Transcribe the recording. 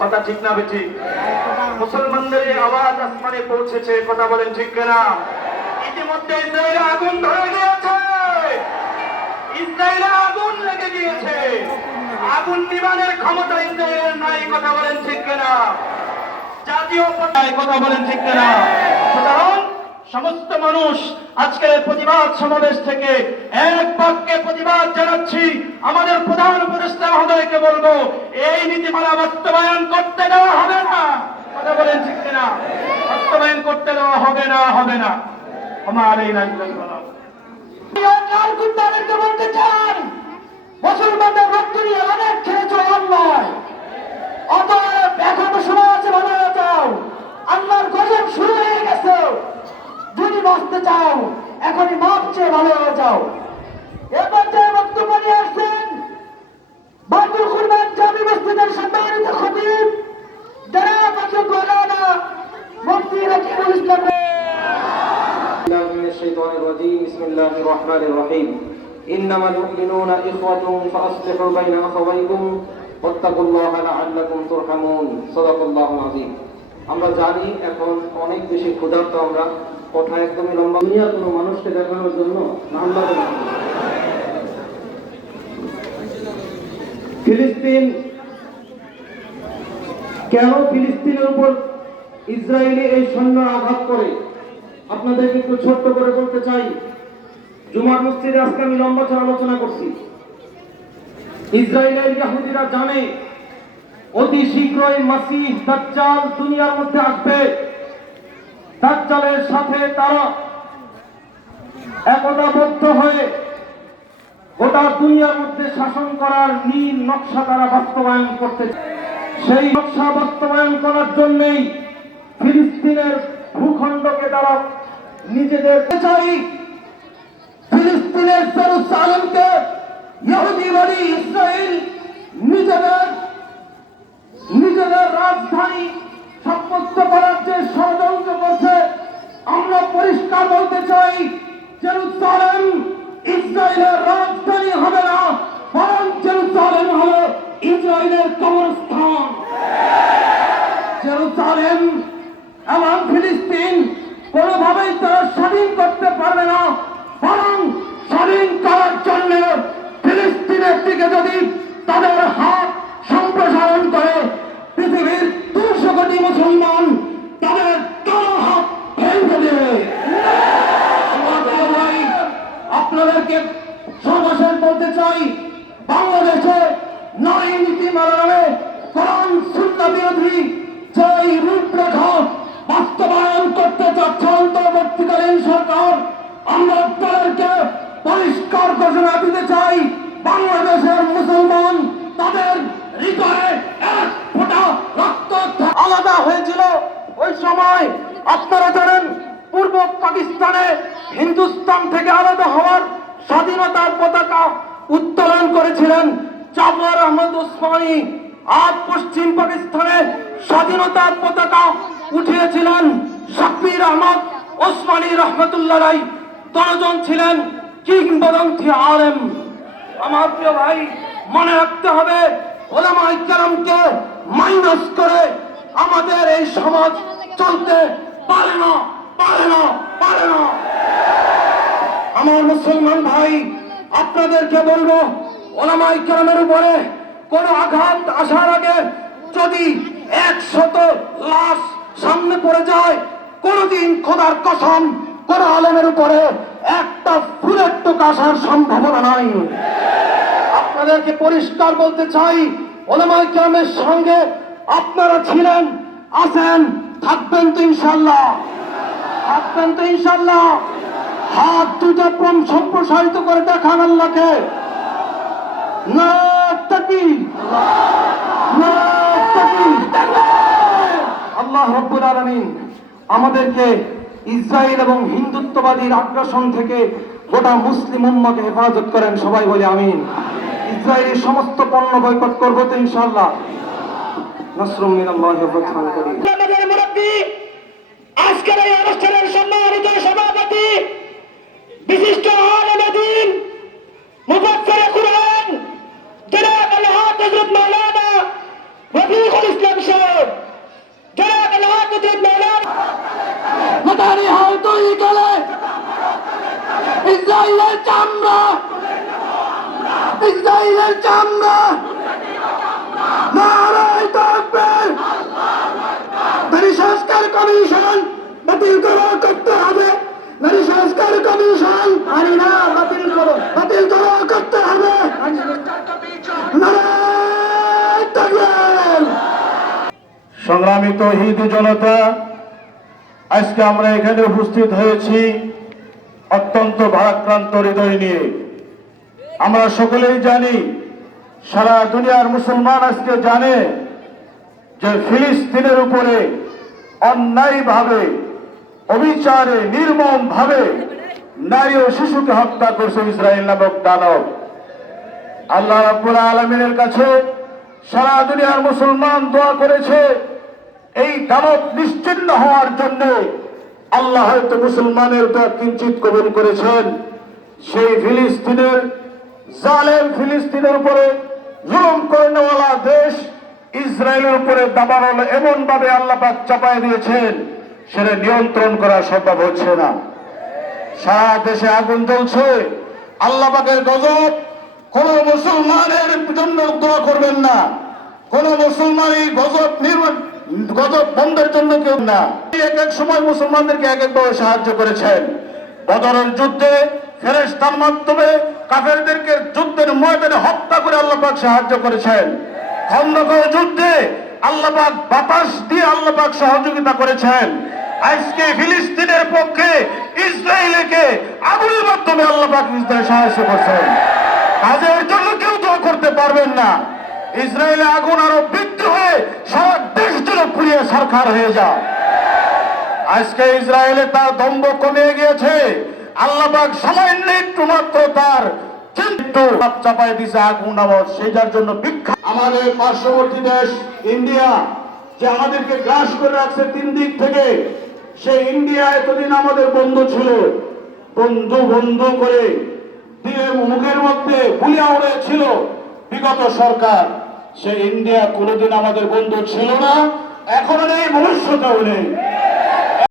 কথা ঠিক না বেঠি? মুসলমানদের এই আওয়াজ আসমানে পৌঁছেছে, কথা বলেন ঠিক কিনা? ইতিমধ্যে ইসরায়েলে আগুন ধরে গিয়েছে, ইসরায়েলে আগুন লেগে গিয়েছে, আগুন নিবানের ক্ষমতা ইসরায়েলের নাই, কথা বলেন ঠিক কিনা? জাতীয় পর্যায়ে কথা বলেন ঠিক কিনা? সুতরাং সমস্ত মানুষ আজকের প্রতিবাদ সমাবেশ থেকে এক বাক্যে প্রতিবাদ জানাচ্ছি। আমাদের প্রধান উপদেষ্টা মহোদয়কে বলবো, এই নীতিমালা বাস্তবায়ন করতে দেওয়া হবে না, কথা বলেন ঠিক কিনা? বাস্তবায়ন করতে দেওয়া হবে না, হবে না। আমার এই বলতে চান মুসলমানদের রক্ত নিয়ে অনেক খেলেছ অন্যায়, অতএব এখনো সময় আছে, ভালো হয়ে যাও। আল্লাহর গজব শুরু হয়ে গেছে, যদি বাঁচতে চাও এখনই মাপ চেয়ে ভালো হয়ে যাও। এবার যে বক্তব্য নিয়ে আসছেন বাইতুল কুরবান জামি মসজিদের সম্মানিত খতিব জনাব মাওলানা মুফতি রকিবুল ইসলাম। بسم الله الرحمن الرحيم إنما المؤمنون إخوة فأصلحوا بين أخويكم واتقوا الله لعلكم ترحمون صدق الله العظيم। আমরা জানি এখন অনেক বেশি ক্ষুধার্ত, আমরা কথা একদমই লম্বা। দুনিয়ার কোনো মানুষকে দেখানোর জন্য নাম্বার ফিলিস্তিন, কেন ফিলিস্তিনের উপর ইসরায়েলি এই সৈন্য আঘাত করে আপনাদেরকে একটু ছোট্ট করে বলতে চাই। জুমার মসজিদে আজকে আমি লম্বা আলোচনা করছি। ইসরায়েলের ইহুদিরা জানে অতি শীঘ্রই মাসিহ দাজ্জাল দুনিয়ার মধ্যে আসবে। দাজ্জালের সাথে তারা একতাবদ্ধ হয়ে গোটা দুনিয়ার মধ্যে শাসন করার নীল নকশা তারা বাস্তবায়ন করতে, সেই নকশা বাস্তবায়ন করার জন্যই ফিলিস্তিনের ভূখণ্ডকে তারা নিজেদের চাই। ফিলিস্তিনের জেরুজালেমকে ইহুদি বনি ইসরায়েল নিজেদের রাজধানী সাব্যস্ত করার যে ষড়যন্ত্র করছে, আমরা পরিষ্কার বলতে চাই, জেরুজালেম ইসরায়েলের রাজধানী হবে না, বরং জেরুজালেম হলো ইসরায়েলের কবরস্থান। জেরুজালেম এবং ফিলিস্তিন কোনোভাবেই তারা স্বাধীন করতে পারবে না, বরং স্বাধীন করার জন্য ফিলিস্তিনের দিকে যদি তাদের হাত সম্প্রসারণ করে পৃথিবীর 200 কোটি মুসলমান তাদের কারো হাত ভেঙে দেবে। আপনাদেরকে সর্বশেষ বলতে চাই, বাংলাদেশে নারী নীতিমালা নামে কোরআন সুন্নাহ বিরোধী যে রূপরেখা বাস্তবায়ন করতে চাচ্ছে অন্তর্বর্তীকালীন সরকার, আমরা তাদেরকে পরিষ্কার ঘোষণা দিতে চাই, বাংলাদেশের মুসলমান তাদের হৃদয়ে এক ফোঁটা রক্ত আলাদা হয়েছিল। ওই সময় আপনারা জানেন পূর্ব পাকিস্তানে হিন্দুস্তান থেকে আলাদা হওয়ার স্বাধীনতার পতাকা উত্তোলন করেছিলেন জাফর আহমদ ওসমানী। আর পশ্চিম পাকিস্তানে স্বাধীনতার পতাকা উঠিয়েছিলেন শাব্বির আহমদ ওসমানী রহমতুল্লাহ আলাইহি। দশজন ছিলেন কিংবদন্তি আলেম। আমার প্রিয় ভাই, মনে রাখতে হবে, উলামায়ে কেরামকে মাইনাস করে আমাদের এই সমাজ চলতে পারে না, পারে না, পারে না। আমার মুসলমান ভাই, আপনাদেরকে বলবো, উলামায়ে কেরামের উপরে কোন আঘাত আসার আগে যদি 100 লাশ সামনে পড়ে যায়, কোনদিন খোদার কসম কোন আলেমের উপরে একটা ফুলের টোকা আসার সম্ভাবনা নাই। আপনাদেরকে পরিষ্কার বলতে চাই, উলামায়ে কেরামের সঙ্গে আপনারা ছিলেন, আছেন, থাকবেন তো ইনশাআল্লাহ, থাকবেন তো ইনশাআল্লাহ। হাত দুটো সম্প্রসারিত করে দেখান আল্লাহকে। আল্লাহ রাব্বুল আলামিন আমাদেরকে ইসরায়েল এবং হিন্দুত্ববাদীর আগ্রাসন থেকে গোটা মুসলিম উম্মাহকে হেফাজত করেন, সবাই বলে আমিন। ইসরায়েলের সমস্ত পণ্য বয়কট করব তো ইনশাআল্লাহ। নাসরুম মিনাল্লাহি ওয়া ফাতহুন করিম। আমাদের মুরব্বি, আজকের এই অনুষ্ঠানের সম্মানিত সভাপতি, বিশিষ্ট আলেমে দ্বীন, মুফাসসিরে কুরআন জনাব আল-হাফিজ মাওলানা রফিকুল ইসলাম মাদারি হাল তুই গেলে ইসরায়েলের চামড়া, ইসরায়েলের চামড়া নারায় তাকবীর। নারী সংস্কার কমিশন বাতিল করতে হবে, নারী সংস্কার কমিশন বাতিল করতে হবে। নারায় তাকবীর। সংগ্রামী তৌহিদি জনতা, আজকে আমরা এখানে উপস্থিত হয়েছি অত্যন্ত ভারাক্রান্ত হৃদয় নিয়ে। আমরা সকলেই জানি, সারা দুনিয়ার মুসলমান আজকে জানে যে ফিলিস্তিনের উপরে অন্যায়ভাবে, অবিচারে, নির্মমভাবে নারী ও শিশুকে হত্যা করছে ইসরায়েল নামক দানব। আল্লাহ রাব্বুল আলামিনের কাছে সারা দুনিয়ার মুসলমান দোয়া করেছে এই দানব নিশ্চিহ্ন হওয়ার জন্য। আল্লাহ হয়তো মুসলমানের দোয়া কিঞ্চিত কবুল করেছেন। সেই ফিলিস্তিনের জালেম, ফিলিস্তিনের উপরে জুলুম করেনেওয়ালা দেশ ইসরায়েলের উপরে দাবানল এমন ভাবে আল্লাহ পাক চাপায় দিয়েছেন, সেটা নিয়ন্ত্রণ করা সম্ভব হচ্ছে না। সারা দেশে আগুন জ্বলছে। আল্লাহ পাকের গজব। কোন মুসলমানের জন্য দোয়া করবেন না, কোন মুসলমান এই গজব বন্ধের জন্য কেউ না। এক এক সময় মুসলমানদেরকে এক একভাবে সাহায্য করেছেন। বদরের যুদ্ধে ফেরেশতার মাধ্যমে কাফেরদেরকে যুদ্ধের ময়দানে হত্যা করে আল্লাহ পাক সাহায্য করেছেন। খন্দকের যুদ্ধে আল্লাহ পাক বাতাস দিয়ে আল্লাহ পাক সহযোগিতা করেছেন। আজকে ফিলিস্তিনের পক্ষে ইসরায়েলকে আগুনের মাধ্যমে আল্লাহ পাক ইসরায়েল সাহায্য করছেন। কাজের জন্য কেউ দোয়া করতে পারবেন না। ইসরায়েলে আগুন আরো বৃদ্ধি হয়ে সারা দেশ জুড়ে পুড়িয়ে সরকার হয়ে যায়। আজকে ইসরায়েলে তার দম্ভ কমে গিয়েছে। আল্লাহ পাক সামান্য একটু মাত্র তার কিন্তু চাপাই দিছে আগুন আওয়াজ, সেইটার জন্য বিখ্যাত। আমাদের পার্শ্ববর্তী দেশ ইন্ডিয়া যে আমাদেরকে গ্রাস করে রাখছে তিন দিক থেকে, সেই ইন্ডিয়া এতদিন আমাদের বন্ধু ছিল। বন্ধু বন্ধু করে দিয়ে মুখের মধ্যে বুলিয়া উড়েছিল বিগত সরকার। সেই ইন্ডিয়া কোনোদিন আমাদের বন্ধু ছিল না, এখনো নেই, ভবিষ্যতেও নেই।